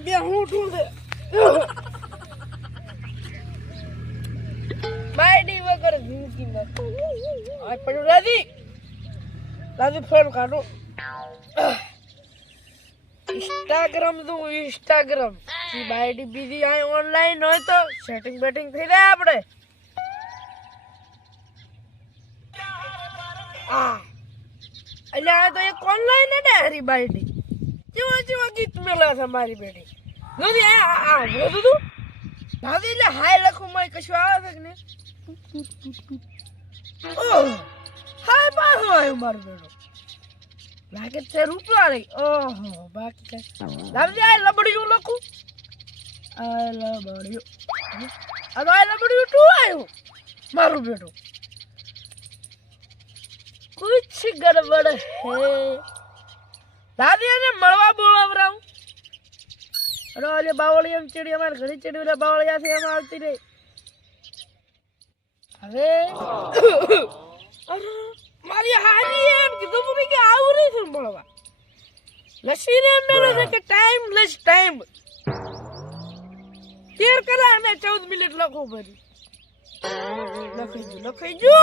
લાગે હું ઠું છે બાયડી વગર જિંદગી નથી આ પડ્યું રાજી ફોન કાઢો ઇન્સ્ટાગ્રામ ઈ બાયડી બીજી આ ઓનલાઈન હોય તો સેટિંગ બેટિંગ થઈ જાય આપણે અલ્યા આ તો એક ઓનલાઈન ને હરી બાયડી જેવા ગીત મેલા છે મારી બેટી નથી આ બોલું તું ભાભી એટલે હાય લખું માં કશું આવે છે કે ને ઓહ હાય પાછો આવ્યો મારો બેટો લાગે છે રૂપિયા રહી ઓહો બાકી કઈ લાવજે આ લબડિયું લખું આ લબડિયું તું આવ્યું મારું બેટું कुछ गड़बड़ है दादी ने मळवा बोलावराव अरे ओले बावળી એમ ચડી અમાર ઘરે ચડી ઓલે બાવળિયા છે એમ આવતી રે હવે અરે મારી હારી એમ કીધું પૂરી કે આવું રે છે મળવા લસી ને મેલે છે કે ટાઈમ કેર કરા મે 14 મિનિટ લખો ભરી લખાઈ જો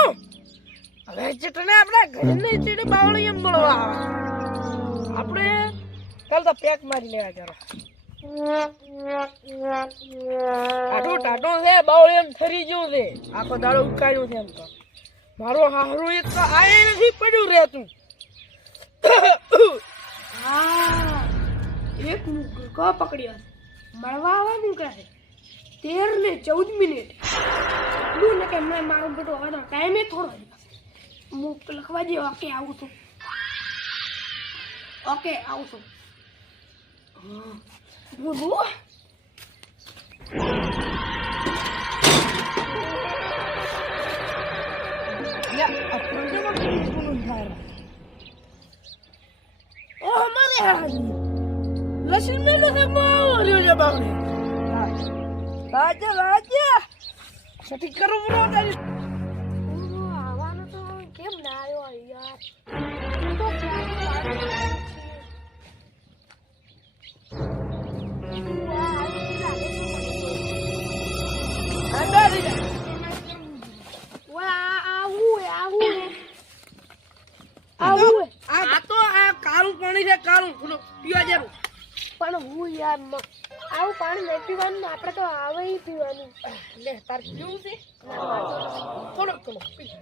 હવે ચટને આપણા ઘરે નહીં ચડી બાવળી એમ મળવા આપણે ચાલ તો પેક મારી લેવા જરો ટાટો છે બાવળી એમ થરી ગયું છે આખો દાડો ઉકાળ્યું છે એમ તો મારો હારું એક તો આય નથી પડ્યું રે તું હા એક મુકો પકડ્યો મળવા આવવાનું કહે 13 ને 14 મિનિટ એટલું ને કે મેં મારું બેટો હવે તો ટાઈમે થોડો મુક લખવા દે ઓકે આવું છું બોલો યા અપને નો કોણ થાય ઓ મારે હાજી લસણ મે લખે માર્યો જે બાવને રાજા સટી કરું બરો તારી આવવાનો તો કેમ ના આવ્યો યાર તો પણ હું યાર આવું પાણી નહીં પીવાનું આપણે તો આવે પીવાનું લે તાર પીવું છે થોડો પી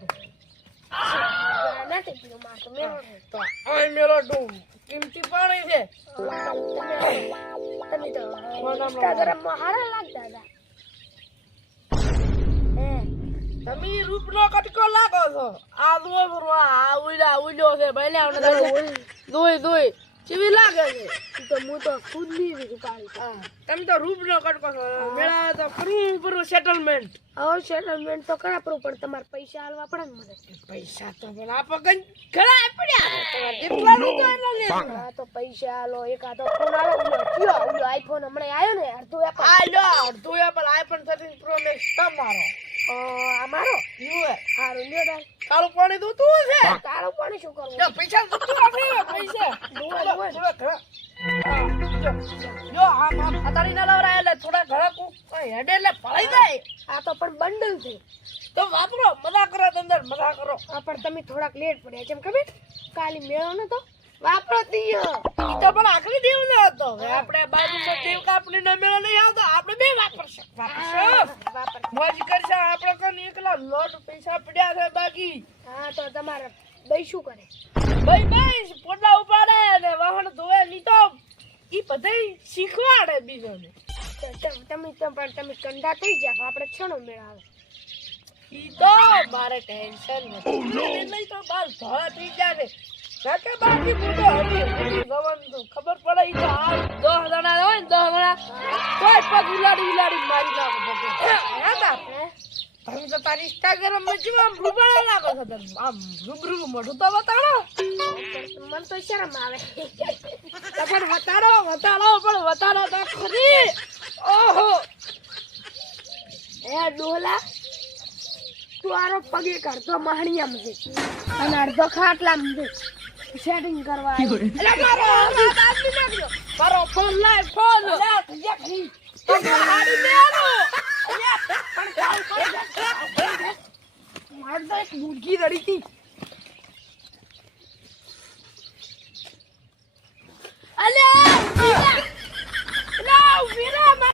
ના પીવો માં તો મેરો તો આ મેરો ડૂમ કિંમતી પાણી છે તમે તો ઇન્સ્ટાગ્રામ માં હારા લાગતા હતા તમે રૂપનો કટકો લાગો છો આ આ ઉડ્યો છે ભાઈ દોય કેવી લાગે છે તો હું તો ખુદ ની પાડી તમે તો રૂપનો કટકો છો મેળા તો કરવું સેટલમેન્ટ સેટલમેન્ટ તો કરા પણ તમારે પૈસા આલવા પડે ને મને પૈસા તો પણ આપો ઘણા પડ્યા તમારે તો પૈસા આલો એક આ તો ફોન આલો આઈફોન હમણાં આવ્યો ને અડધું એપલ આઈફોન 13 પ્રો મેક્સ તમારો અમારો હારું લ્યો દાઈ કાળું પાણી દૂતું છે કાળું પાણી શું કરવું પૈસા દૂતું આપે પૈસા જો આમ ફતાડી ના લવરાય એટલે થોડા ઘણા કુ હેડે એટલે પડી જાય આ તો પણ બંડલ છે તો વાપરો મજા કરો અંદર મજા કરો પણ તમે થોડાક લેટ પડ્યા કેમ ખબર કાલી મેળો ન તો વાપરો દીયો ઈ તો પણ આખરી દેવ ન હતો આપણે બાજુમાં દેવ કાપણી નો મેળો નહીં આવતો આપણે બે વાપરશે મોજ કરશે આપણે કોણ એકલા લોટ પૈસા પડ્યા છે બાકી હા તો તમારે બઈ શું કરે બઈ પોડા ઉપાડે ને વાહન ધોવે ની તો ઈ બધાય શીખવાડે બીજોને તમે કંડા થઈ જાવ આપણે છણો મેળાવે ઈ તો મારે ટેન્શન નથી નહીં તો બાલ ધોળા થઈ જાય કાકે બાકી બુડો હતી ગવન ખબર પડે ઈ તો આ 10 જણા હોય ને 10 જણા કોઈ પગ ઉલાડી મારી નાખો બકે હા બાપ તમે તો તારી ઇન્સ્ટાગ્રામ માં જો આમ રૂબડા લાગો છો તમે આમ રૂબરૂ મોઢું તો બતાડો મન તો શરમ આવે પણ બતાડો તો ખરી ઓહો એ ડોલા તું આરો પગે કરતો મહણિયામ છે અને અડધો ખાટલામ છે સેટિંગ કરવા એટલે મારો આદમી નાખ્યો મારો ફોન લાય ફોન તો હાડી લે આલો અલ્યા પણ માર તો એક મુર્ગી રડી હતી